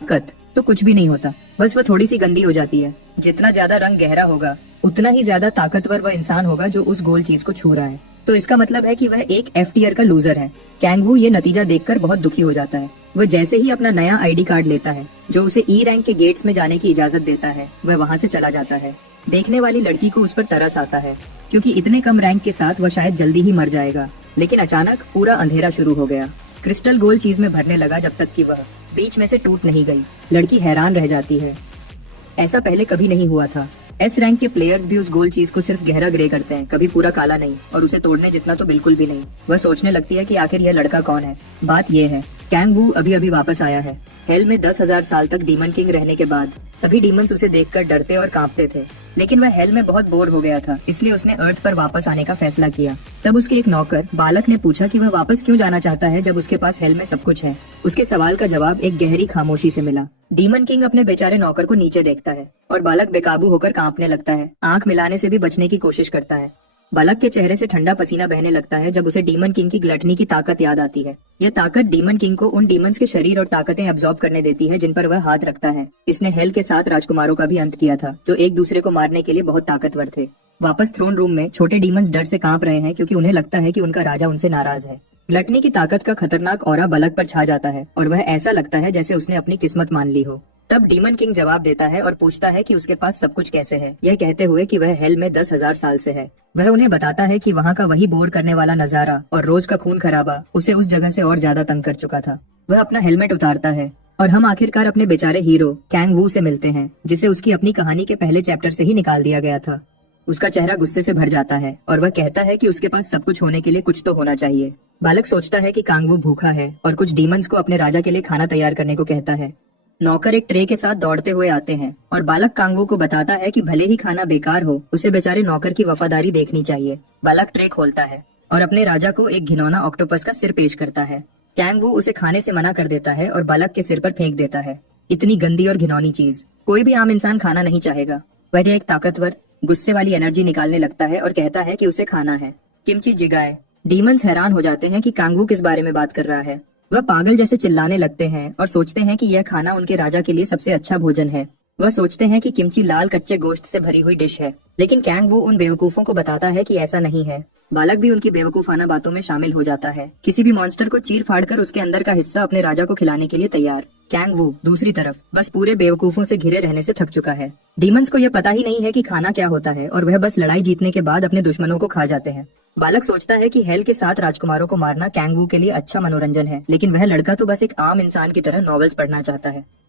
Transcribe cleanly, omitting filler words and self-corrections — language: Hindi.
ताकत तो कुछ भी नहीं होता, बस वह थोड़ी सी गंदी हो जाती है। जितना ज्यादा रंग गहरा होगा उतना ही ज्यादा ताकतवर वह इंसान होगा जो उस गोल चीज को छू रहा है। तो इसका मतलब है कि वह एक एफ टीयर का लूजर है। कैंग वू ये नतीजा देखकर बहुत दुखी हो जाता है। वह जैसे ही अपना नया आईडी कार्ड लेता है जो उसे ई रैंक के गेट्स में जाने की इजाजत देता है, वह वहाँ से चला जाता है। देखने वाली लड़की को उस पर तरस आता है क्योंकि इतने कम रैंक के साथ वह शायद जल्दी ही मर जाएगा। लेकिन अचानक पूरा अंधेरा शुरू हो गया। क्रिस्टल गोल चीज में भरने लगा जब तक कि वह बीच में से टूट नहीं गई। लड़की हैरान रह जाती है, ऐसा पहले कभी नहीं हुआ था। एस रैंक के प्लेयर्स भी उस गोल चीज को सिर्फ गहरा ग्रे करते हैं, कभी पूरा काला नहीं, और उसे तोड़ने जितना तो बिल्कुल भी नहीं। वह सोचने लगती है कि आखिर यह लड़का कौन है। बात यह है, कैंग वू अभी अभी वापस आया है। हेल में 10,000 साल तक डीमन किंग रहने के बाद सभी डीमंस उसे देखकर डरते और कांपते थे। लेकिन वह हेल में बहुत बोर हो गया था, इसलिए उसने अर्थ पर वापस आने का फैसला किया। तब उसके एक नौकर बालक ने पूछा कि वह वापस क्यों जाना चाहता है जब उसके पास हेल में सब कुछ है। उसके सवाल का जवाब एक गहरी खामोशी से मिला। डीमन किंग अपने बेचारे नौकर को नीचे देखता है और बालक बेकाबू होकर कांपने लगता है। आंख मिलाने से भी बचने की कोशिश करता है। बालक के चेहरे से ठंडा पसीना बहने लगता है जब उसे डीमन किंग की ग्लटनी की ताकत याद आती है। यह ताकत डीमन किंग को उन डीमंस के शरीर और ताकतें एब्जॉर्ब करने देती है जिन पर वह हाथ रखता है। इसने हेल के 7 राजकुमारों का भी अंत किया था जो एक दूसरे को मारने के लिए बहुत ताकतवर थे। वापस थ्रोन रूम में छोटे डीमंस डर से कांप रहे हैं क्योंकि उन्हें लगता है कि उनका राजा उनसे नाराज है। ग्लटनी की ताकत का खतरनाक ऑरा बालक पर छा जाता है और वह ऐसा लगता है जैसे उसने अपनी किस्मत मान ली हो। तब डीमन किंग जवाब देता है और पूछता है कि उसके पास सब कुछ कैसे है, यह कहते हुए कि वह हेल में 10,000 साल से है। वह उन्हें बताता है कि वहाँ का वही बोर करने वाला नजारा और रोज का खून खराबा उसे उस जगह से और ज्यादा तंग कर चुका था। वह अपना हेलमेट उतारता है और हम आखिरकार अपने बेचारे हीरो कैंग वू से मिलते हैं, जिसे उसकी अपनी कहानी के पहले चैप्टर से ही निकाल दिया गया था। उसका चेहरा गुस्से से भर जाता है और वह कहता है कि उसके पास सब कुछ होने के लिए कुछ तो होना चाहिए। बालक सोचता है कि कांग वू भूखा है और कुछ डीमंस को अपने राजा के लिए खाना तैयार करने को कहता है। नौकर एक ट्रे के साथ दौड़ते हुए आते हैं और बालक कांगवू को बताता है कि भले ही खाना बेकार हो, उसे बेचारे नौकर की वफादारी देखनी चाहिए। बालक ट्रे खोलता है और अपने राजा को एक घिनौना ऑक्टोपस का सिर पेश करता है। कैंग वू उसे खाने से मना कर देता है और बालक के सिर पर फेंक देता है। इतनी गंदी और घिनौनी चीज कोई भी आम इंसान खाना नहीं चाहेगा। वह एक ताकतवर गुस्से वाली एनर्जी निकालने लगता है और कहता है कि उसे खाना है। किमची जिगाए। डीमंस हैरान हो जाते हैं कि कांग वू किस बारे में बात कर रहा है। वह पागल जैसे चिल्लाने लगते हैं और सोचते हैं कि यह खाना उनके राजा के लिए सबसे अच्छा भोजन है। वह सोचते हैं कि किमची लाल कच्चे गोश्त से भरी हुई डिश है, लेकिन कैंग वो उन बेवकूफों को बताता है कि ऐसा नहीं है। बालक भी उनकी बेवकूफाना बातों में शामिल हो जाता है, किसी भी मॉन्स्टर को चीर फाड़ कर उसके अंदर का हिस्सा अपने राजा को खिलाने के लिए तैयार। कैंग वू दूसरी तरफ बस पूरे बेवकूफों से घिरे रहने से थक चुका है। डीमंस को यह पता ही नहीं है कि खाना क्या होता है और वह बस लड़ाई जीतने के बाद अपने दुश्मनों को खा जाते हैं। बालक सोचता है कि हेल के 7 राजकुमारों को मारना कैंग वू के लिए अच्छा मनोरंजन है, लेकिन वह लड़का तो बस एक आम इंसान की तरह नॉवेल्स पढ़ना चाहता है।